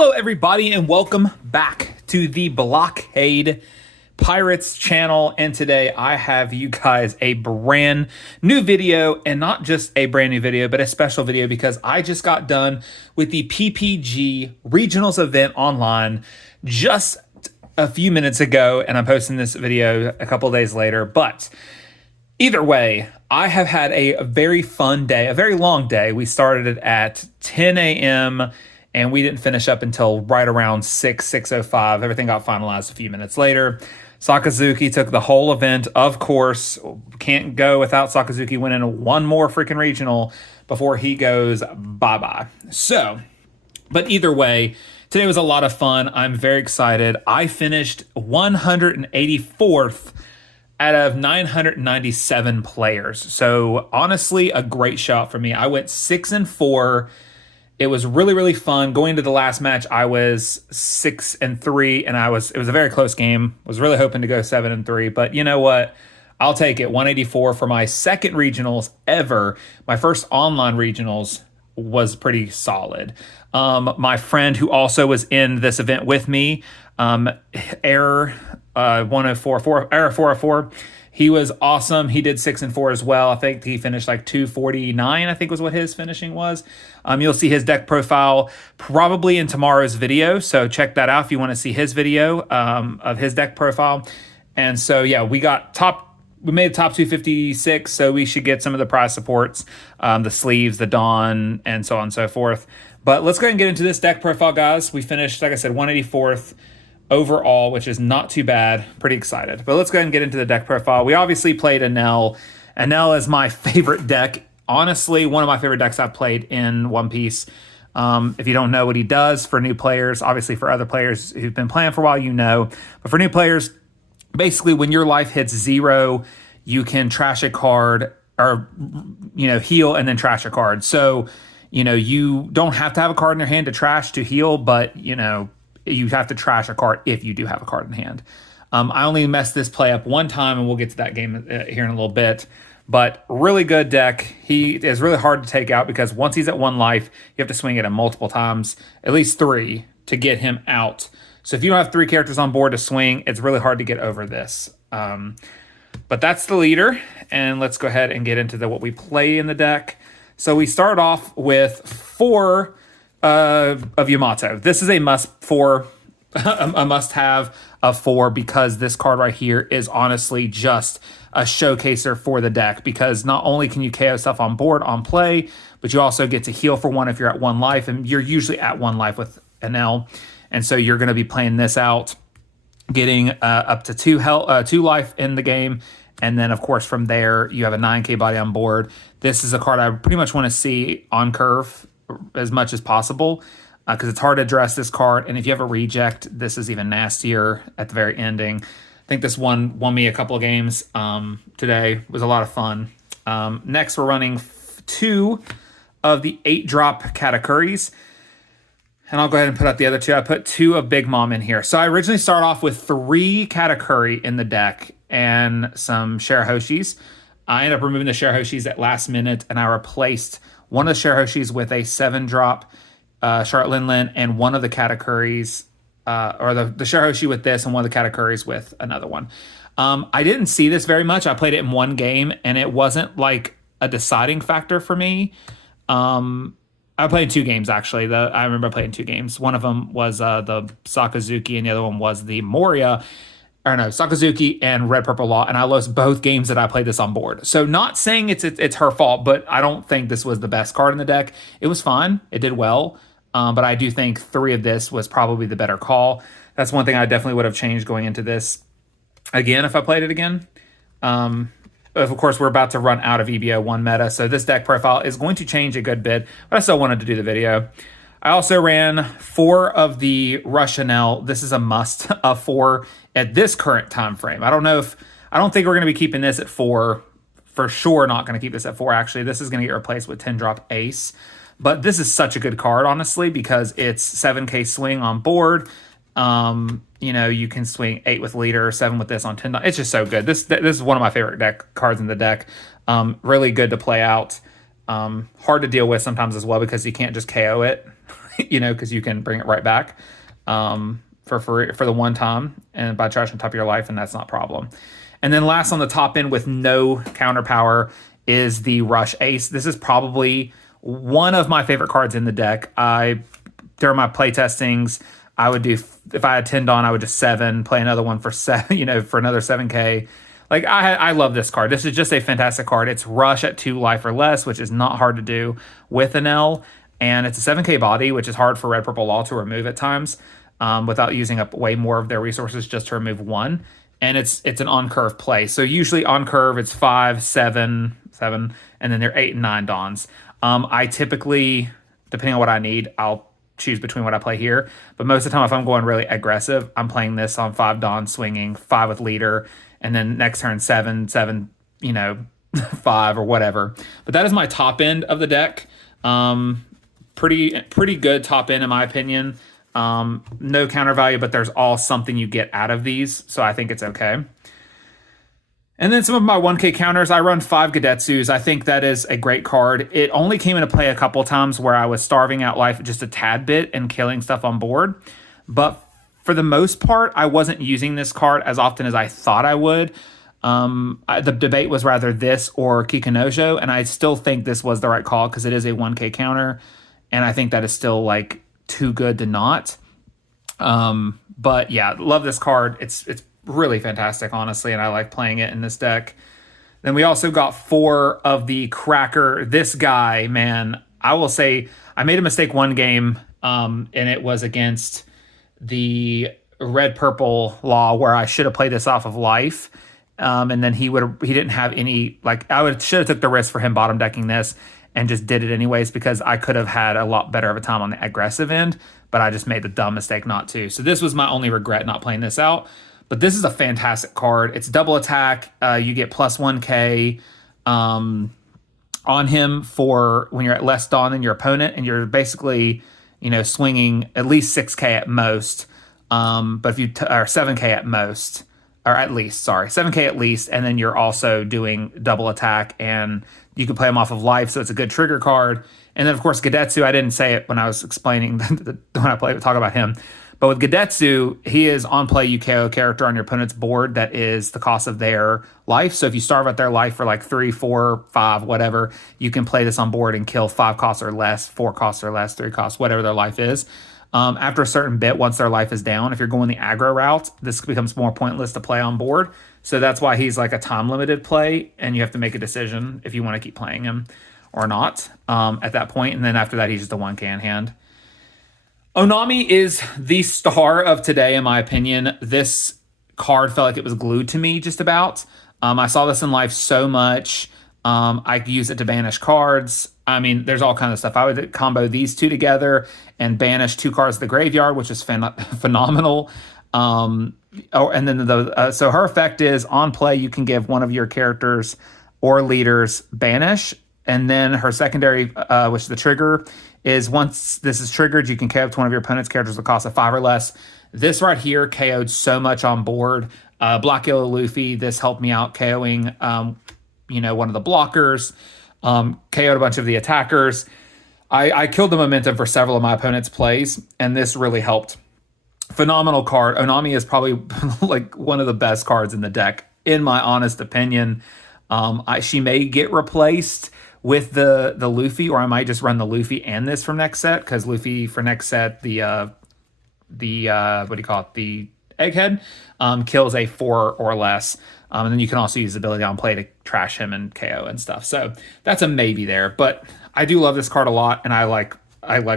Hello, everybody, and welcome back to the Blockade Pirates channel. And today I have you guys a brand new video, and not just a brand new video, but a special video because I just got done with the PPG Regionals event online just a few minutes ago, and I'm posting this video a couple days later. But either way, I have had a very fun day, a very long day. We started it at 10 a.m., and we didn't finish up until right around 6:05. Everything got finalized a few minutes later. Sakazuki took the whole event, of course. Can't go without Sakazuki winning one more freaking regional before he goes bye-bye. So, but either way, today was a lot of fun. I'm very excited. I finished 184th out of 997 players. So honestly, a great shot for me. I went 6-4. It was really, really fun. Going into the last match, I was 6-3, and it was a very close game. Was really hoping to go 7-3, but you know what? I'll take it. 184 for my second regionals ever. My first online regionals was pretty solid. My friend who also was in this event with me, Error 404. He was awesome. He did 6-4 as well. I think he finished like 249, I think was what his finishing was. You'll see his deck profile probably in tomorrow's video. So check that out if you want to see his video of his deck profile. And so, yeah, we made the top 256. So we should get some of the prize supports, the sleeves, the Dawn, and so on and so forth. But let's go ahead and get into this deck profile, guys. We finished, like I said, 184th. Overall, which is not too bad. Pretty excited. But let's go ahead and get into the deck profile. We obviously played Enel. Enel is my favorite deck. Honestly, one of my favorite decks I've played in One Piece. If you don't know what he does for new players, obviously for other players who've been playing for a while, you know. But for new players, basically when your life hits 0, you can trash a card or, heal and then trash a card. So, you don't have to have a card in your hand to trash to heal, but, you have to trash a card if you do have a card in hand. I only messed this play up one time, and we'll get to that game here in a little bit. But really good deck. He is really hard to take out because once he's at 1 life, you have to swing at him multiple times, at least 3, to get him out. So if you don't have 3 characters on board to swing, it's really hard to get over this. But that's the leader, and let's go ahead and get into what we play in the deck. So we start off with 4 of Yamato. This is a a must-have of 4 because this card right here is honestly just a showcaser for the deck, because not only can you KO stuff on board on play, but you also get to heal for 1 if you're at 1 life, and you're usually at 1 life with Enel, and so you're going to be playing this out, getting up to 2 life in the game. And then, of course, from there, you have a 9k body on board. This is a card I pretty much want to see on curve as much as possible, because it's hard to address this card, and if you have a reject, this is even nastier at the very ending. I think this one won me a couple of games today. It was a lot of fun. Next, we're running 2 of the 8-drop Katakuris, and I'll go ahead and put out the other 2. I put 2 of Big Mom in here. So I originally started off with 3 Katakuri in the deck and some Shirahoshis. I ended up removing the Shirahoshis at last minute, and I replaced one of the Shirahoshis with a 7-drop Charlotte Linlin, and one of the Katakuris, or the Shirahoshi with this, and one of the Katakuris with another one. I didn't see this very much. I played it in 1 game, and it wasn't like a deciding factor for me. I played 2 games, actually. I remember playing 2 games. One of them was the Sakazuki, and the other one was the Moria. Or no, Sakazuki and Red Purple Law, and I lost both games that I played this on board. So not saying it's her fault, but I don't think this was the best card in the deck. It was fine. It did well, but I do think 3 of this was probably the better call. That's one thing I definitely would have changed going into this again if I played it again. Of course, we're about to run out of EB-01 meta, so this deck profile is going to change a good bit, but I still wanted to do the video. I also ran 4 of the Enel. This is a must of 4 at this current time frame. I don't think we're going to be keeping this at 4. For sure not going to keep this at 4, actually. This is going to get replaced with 10-drop Ace. But this is such a good card, honestly, because it's 7k swing on board. You can swing 8 with leader, 7 with this on 10. It's just so good. This is one of my favorite cards in the deck. Really good to play out. Hard to deal with sometimes as well because you can't just KO it. because you can bring it right back for the one time and by trashing top of your life, and that's not a problem. And then last on the top end with no counter power is the Rush Ace. This is probably one of my favorite cards in the deck. During my play testings, I would do, if I had 10 Dawn, I would just 7, play another one for 7, for another 7K. Like, I love this card. This is just a fantastic card. It's Rush at 2 life or less, which is not hard to do with Enel. And it's a 7K body, which is hard for Red Purple Law to remove at times without using up way more of their resources just to remove one. And it's an on-curve play. So usually on curve, it's 5, 7, and then they're 8 and 9 Dawns. I typically, depending on what I need, I'll choose between what I play here. But most of the time, if I'm going really aggressive, I'm playing this on 5 Dawn, swinging 5 with leader, and then next turn 7, 5 or whatever. But that is my top end of the deck. Pretty good top end in my opinion. No counter value, but there's all something you get out of these, so I think it's okay. And then some of my 1K counters, I run 5 Gadetsus. I think that is a great card. It only came into play a couple times where I was starving out life just a tad bit and killing stuff on board. But for the most part, I wasn't using this card as often as I thought I would. The debate was rather this or Kikanojo, and I still think this was the right call because it is a 1K counter, and I think that is still like too good to not. But yeah, love this card. It's really fantastic, honestly, and I like playing it in this deck. Then we also got 4 of the Cracker. This guy, man, I will say I made a mistake one game, and it was against the Red Purple Law where I should have played this off of life. And then he didn't have any, like, should have took the risk for him bottom decking this and just did it anyways because I could have had a lot better of a time on the aggressive end, but I just made the dumb mistake not to. So this was my only regret not playing this out. But this is a fantastic card. It's double attack. You get plus 1K on him for when you're at less Dawn than your opponent, and you're basically, swinging at least 6K at most. But if you or 7K at most, or at least, 7K at least, and then you're also doing double attack, and you can play him off of life, so it's a good trigger card. And then, of course, Gadetsu, I didn't say it when I was explaining, when I talk about him. But with Gadetsu, he is on play UKO character on your opponent's board that is the cost of their life. So if you starve out their life for like 3, 4, 5, whatever, you can play this on board and kill 5 costs or less, 4 costs or less, 3 costs, whatever their life is. After a certain bit, once their life is down, if you're going the aggro route, this becomes more pointless to play on board. So that's why he's like a time-limited play, and you have to make a decision if you want to keep playing him or not at that point. And then after that, he's just a 1K in hand. Onami is the star of today, in my opinion. This card felt like it was glued to me just about. I saw this in life so much. I use it to banish cards. I mean, there's all kinds of stuff. I would combo these two together and banish 2 cards to the graveyard, which is phenomenal. And then so her effect is on play, you can give one of your characters or leaders banish. And then her secondary, which is the trigger, is once this is triggered, you can KO up to one of your opponent's characters with a cost of 5 or less. This right here KO'd so much on board. Block Yellow Luffy, this helped me out KOing, one of the blockers. KO'd a bunch of the attackers. I killed the momentum for several of my opponent's plays, and this really helped. Phenomenal card. Onami is probably like one of the best cards in the deck, in my honest opinion. She may get replaced with the Luffy, or I might just run the Luffy and this from next set, because Luffy for next set, the what do you call it? The Egghead kills a 4 or less. And then you can also use the ability on play to trash him and KO and stuff. So that's a maybe there. But I do love this card a lot, and I like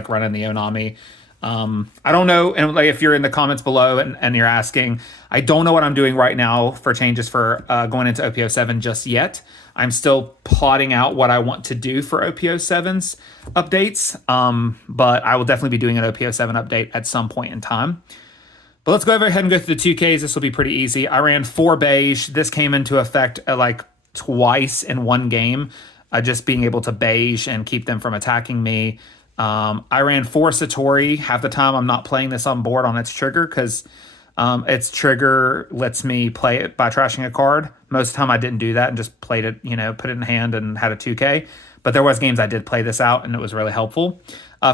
running the Onami. I don't know, and like if you're in the comments below and you're asking, I don't know what I'm doing right now for changes for going into OP07 just yet. I'm still plotting out what I want to do for OP07's updates, but I will definitely be doing an OP07 update at some point in time. But let's go ahead and go through the 2Ks. This will be pretty easy. I ran 4 beige. This came into effect like twice in one game, just being able to beige and keep them from attacking me. I ran 4 Satori. Half the time I'm not playing this on board on its trigger because its trigger lets me play it by trashing a card. Most of the time I didn't do that and just played it, put it in hand and had a 2K. But there was games I did play this out, and it was really helpful.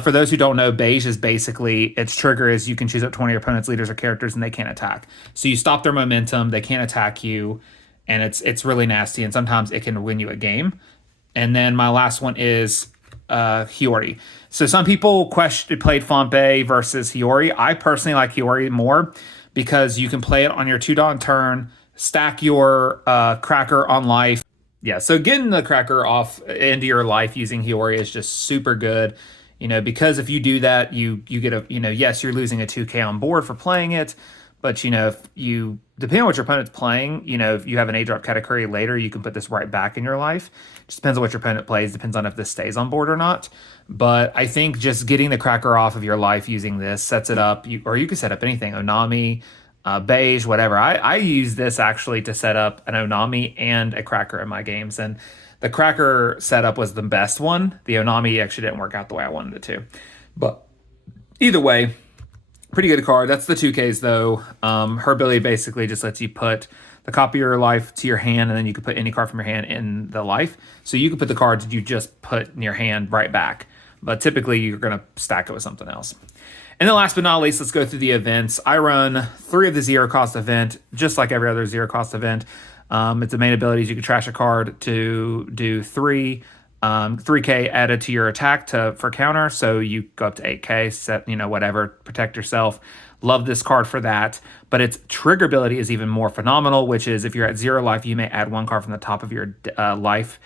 For those who don't know, beige is basically, its trigger is you can choose up to one of your opponent's leaders or characters and they can't attack. So you stop their momentum, they can't attack you, and it's really nasty, and sometimes it can win you a game. And then my last one is Hiyori. So some people played Flambe versus Hiyori. I personally like Hiyori more because you can play it on your 2-Dawn turn, stack your Cracker on life. Yeah, so getting the Cracker off into your life using Hiyori is just super good. Because if you do that, you get a, yes, you're losing a 2K on board for playing it, but if you, depending on what your opponent's playing, if you have an A-drop Katakuri later, you can put this right back in your life. Just depends on what your opponent plays, depends on if this stays on board or not. But I think just getting the Cracker off of your life using this sets it up, or you could set up anything, Onami, beige, whatever. I use this actually to set up an Onami and a Cracker in my games, and the Cracker setup was the best one. The Onami actually didn't work out the way I wanted it to. But either way, pretty good card. That's the 2Ks though. Her ability basically just lets you put the copy of your life to your hand, and then you can put any card from your hand in the life. So you can put the cards you just put in your hand right back. But typically you're going to stack it with something else. And then last but not least, let's go through the events. I run 3 of the zero cost event, just like every other zero cost event. It's the main abilities. You can trash a card to do 3K added to your attack for counter. So you go up to 8K, set, whatever, protect yourself. Love this card for that. But its trigger ability is even more phenomenal, which is if you're at 0 life, you may add 1 card from the top of your life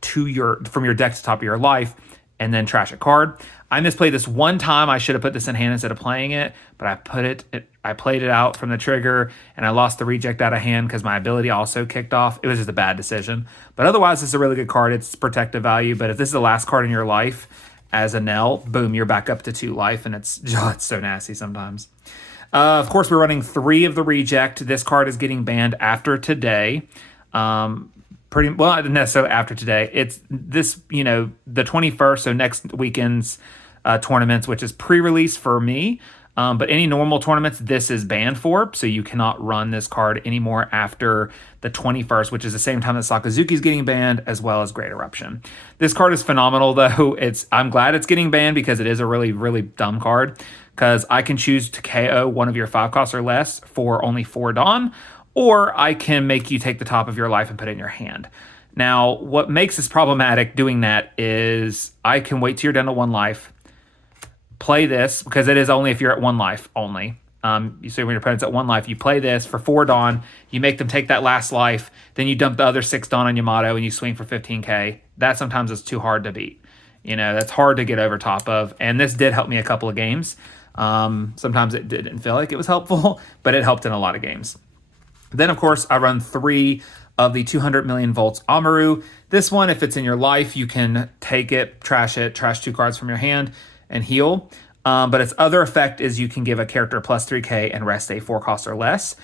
from your deck to the top of your life, and then trash a card. I misplayed this one time. I should have put this in hand instead of playing it, but I played it out from the trigger, and I lost the reject out of hand because my ability also kicked off. It was just a bad decision. But otherwise, it's a really good card. It's protective value, but if this is the last card in your life as Enel, boom, you're back up to 2 life, and it's so nasty sometimes. Of course, we're running 3 of the reject. This card is getting banned after today. Pretty well, not necessarily after today. It's this, the 21st, so next weekend's tournaments, which is pre-release for me. But any normal tournaments, this is banned for, so you cannot run this card anymore after the 21st, which is the same time that Sakazuki's getting banned, as well as Great Eruption. This card is phenomenal, though. I'm glad it's getting banned because it is a really, really dumb card, because I can choose to KO one of your 5 costs or less for only 4 Dawn, or I can make you take the top of your life and put it in your hand. Now, what makes this problematic doing that is I can wait till you're down to 1 life, play this, because it is only if you're at 1 life only. You say when your opponent's at 1 life, you play this for 4 Dawn, you make them take that last life, then you dump the other 6 Dawn on Yamato and you swing for 15K. That sometimes is too hard to beat. That's hard to get over top of, and this did help me a couple of games. Sometimes it didn't feel like it was helpful, but it helped in a lot of games. Then, of course, I run 3 of the 200 million volts Amaru. This one, if it's in your life, you can take it, trash 2 cards from your hand, and heal. But its other effect is you can give a character plus 3K and rest a 4 cost or less.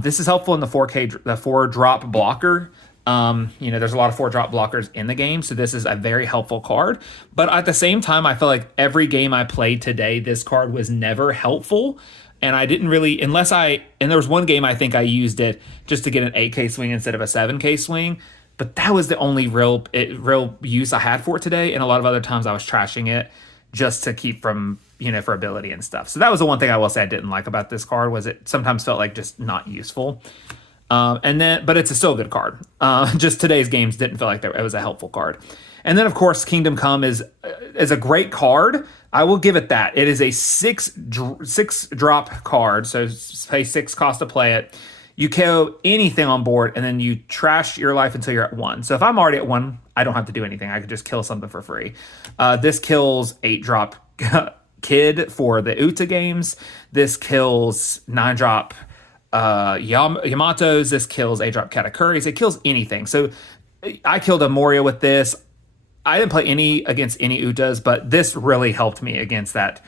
This is helpful in the 4 drop blocker. There's a lot of 4 drop blockers in the game, so this is a very helpful card. But at the same time, I feel like every game I played today, this card was never helpful. And I didn't really, and there was one game I think I used it just to get an 8K swing instead of a 7K swing. But that was the only real use I had for it today. And a lot of other times I was trashing it just to keep from, for ability and stuff. So that was the one thing I will say I didn't like about this card, was it sometimes felt like just not useful. But it's still a good card. Just today's games didn't feel like it was a helpful card. And then, of course, Kingdom Come is a great card. I will give it that. It is a 6 drop card, so pay 6 cost to play it. You KO anything on board, and then you trash your life until you're at 1. So if I'm already at 1, I don't have to do anything. I could just kill something for free. This kills 8 drop Kid for the Uta games. This kills 9 drop Yamatos. This kills 8 drop Katakuris. It kills anything. So I killed a Moria with this. I didn't play any against any Utas, but this really helped me against that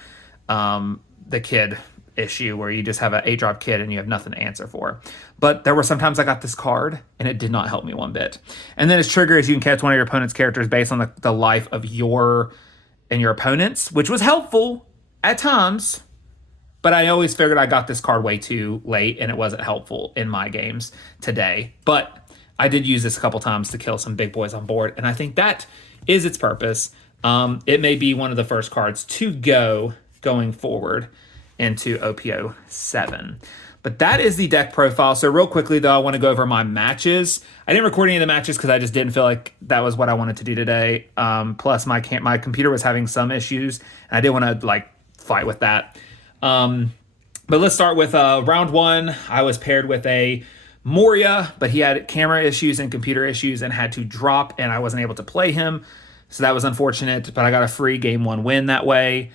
the Kid issue where you just have an 8-drop Kid and you have nothing to answer for. But there were sometimes I got this card and it did not help me one bit. And then its trigger is you can catch one of your opponent's characters based on the life of your opponent's, which was helpful at times. But I always figured I got this card way too late and it wasn't helpful in my games today. But I did use this a couple times to kill some big boys on board, and I think that is its purpose. It may be one of the first cards to go going forward into OPO 7. But that is the deck profile. So real quickly, though, I want to go over my matches. I didn't record any of the matches because I just didn't feel like that was what I wanted to do today. Plus, my computer was having some issues, and I didn't want to like fight with that. But let's start with round 1. I was paired with a Moria, but he had camera issues and computer issues and had to drop, and I wasn't able to play him. So that was unfortunate, but I got a free game 1 win that way.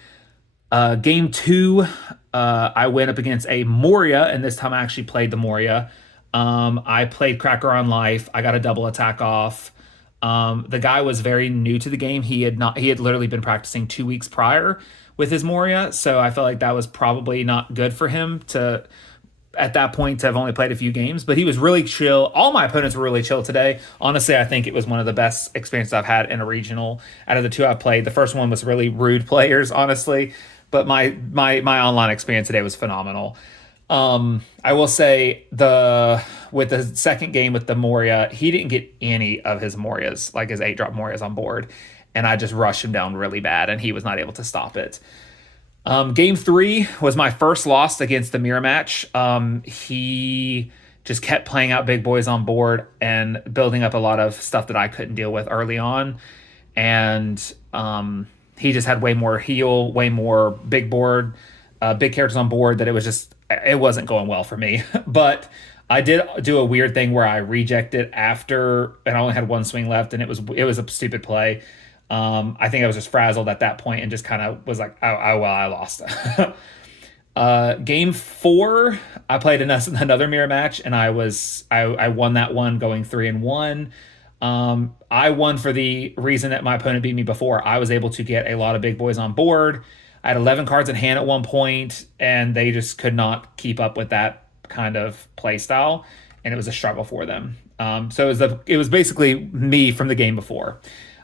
Game 2, I went up against a Moria, and this time I actually played the Moria. I played Cracker on Life. I got a double attack off. The guy was very new to the game. He had literally been practicing 2 weeks prior with his Moria, so I felt like that was probably not good for him to, at that point, to have only played a few games. But he was really chill. All my opponents were really chill today. Honestly, I think it was one of the best experiences I've had in a regional out of the 2 I've played. The first one was really rude players, honestly, but my online experience today was phenomenal. I will say with the second game with the Moria, he didn't get any of his Morias, like his 8-drop Morias on board, and I just rushed him down really bad, and he was not able to stop it. Game 3 was my first loss against the mirror match. He just kept playing out big boys on board and building up a lot of stuff that I couldn't deal with early on, and he just had way more heal, way more big board, big characters on board, that it wasn't going well for me. But I did do a weird thing where I rejected after, and I only had 1 swing left, and it was a stupid play. I think I was just frazzled at that point and just kind of was like, oh well, I lost. Game 4, I played another mirror match, and I won that one going 3-1. I won for the reason that my opponent beat me before. I was able to get a lot of big boys on board. I had 11 cards in hand at one point, and they just could not keep up with that kind of play style, and it was a struggle for them. So it was basically me from the game before.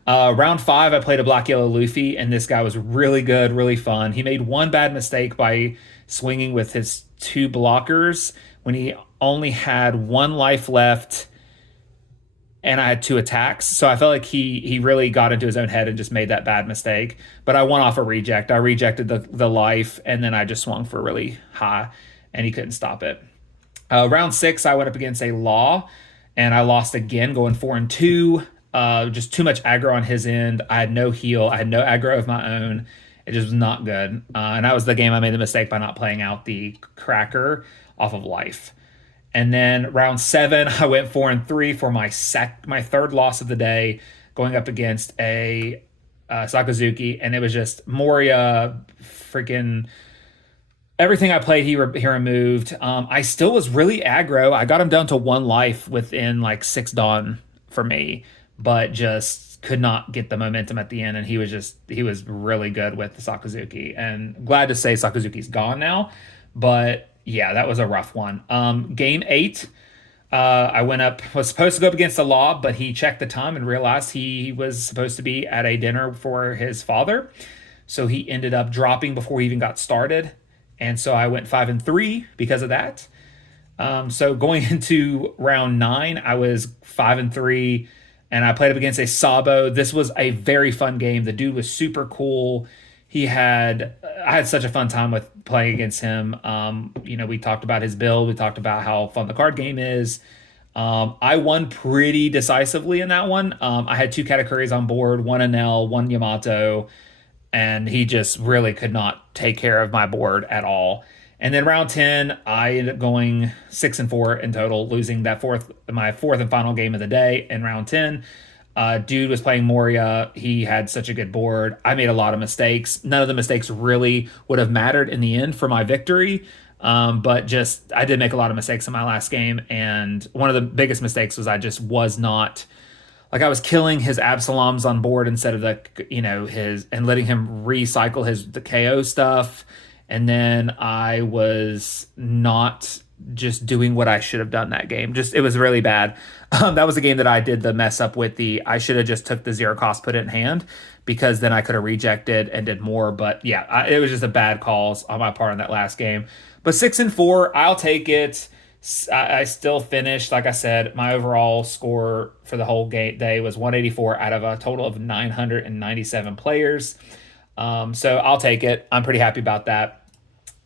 Round 5, I played a black yellow Luffy, and this guy was really good, really fun. He made one bad mistake by swinging with his 2 blockers when he only had 1 life left, and I had 2 attacks. So I felt like he really got into his own head and just made that bad mistake. But I won off a reject. I rejected the life, and then I just swung for really high, and he couldn't stop it. Round 6, I went up against a Law, and I lost again, going 4-2. Just too much aggro on his end. I had no heal. I had no aggro of my own. It just was not good. And that was the game I made the mistake by not playing out the Cracker off of life. And then round 7, I went 4-3 for my 3rd loss of the day, going up against a Sakazuki, and it was just Moria, freaking everything I played he removed. I still was really aggro. I got him down to 1 life within like 6 dawn for me, but just could not get the momentum at the end, and he was really good with the Sakazuki. And glad to say Sakazuki's gone now, but yeah, that was a rough one. Game 8, was supposed to go up against the Law, but he checked the time and realized he was supposed to be at a dinner for his father. So he ended up dropping before he even got started. And so I went 5-3 because of that. So going into round 9, I was 5-3, and I played up against a Sabo. This was a very fun game. The dude was super cool. I had such a fun time with playing against him. We talked about his build. We talked about how fun the card game is. I won pretty decisively in that one. I had 2 Katakuris on board, 1 Enel, 1 Yamato, and he just really could not take care of my board at all. And then round 10, I ended up going 6-4 in total, losing my 4th and final game of the day in round 10. Dude was playing Moria. He had such a good board. I made a lot of mistakes. None of the mistakes really would have mattered in the end for my victory. But I did make a lot of mistakes in my last game. And one of the biggest mistakes was I just was not, like, I was killing his Absaloms on board instead of and letting him recycle the KO stuff. And then I was not just doing what I should have done that game. It was really bad. That was a game that I did the mess up with I should have just took the 0 cost, put it in hand, because then I could have rejected and did more. But yeah, it was just a bad calls on my part in that last game. But 6-4, I'll take it. I still finished, like I said, my overall score for the whole day was 184 out of a total of 997 players. So I'll take it. I'm pretty happy about that.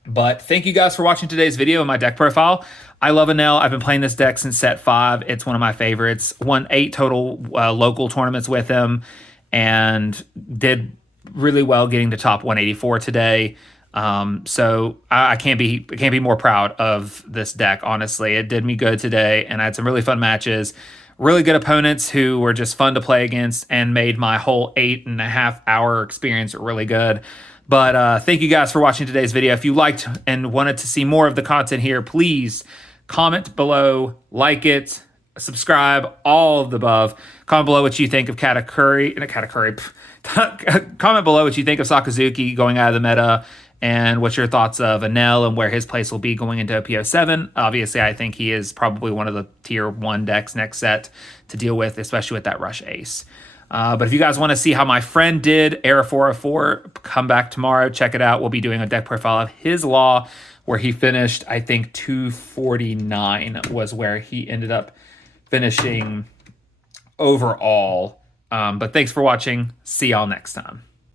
But thank you guys for watching today's video of my deck profile. I love Enel. I've been playing this deck since set 5. It's one of my favorites. Won 8 total local tournaments with him and did really well getting to top 184 today. So I can't be more proud of this deck, honestly. It did me good today, and I had some really fun matches. Really good opponents who were just fun to play against and made my whole 8.5-hour experience really good. But thank you guys for watching today's video. If you liked and wanted to see more of the content here, please comment below, like it, subscribe, all of the above. Comment below what you think of Katakuri. Comment below what you think of Sakazuki going out of the meta and what's your thoughts of Enel and where his place will be going into OPO7. Obviously, I think he is probably one of the tier 1 decks next set to deal with, especially with that Rush Ace. But if you guys want to see how my friend did, Era 404, come back tomorrow. Check it out. We'll be doing a deck profile of his Law, where he finished, I think, 249 was where he ended up finishing overall. But thanks for watching. See y'all next time.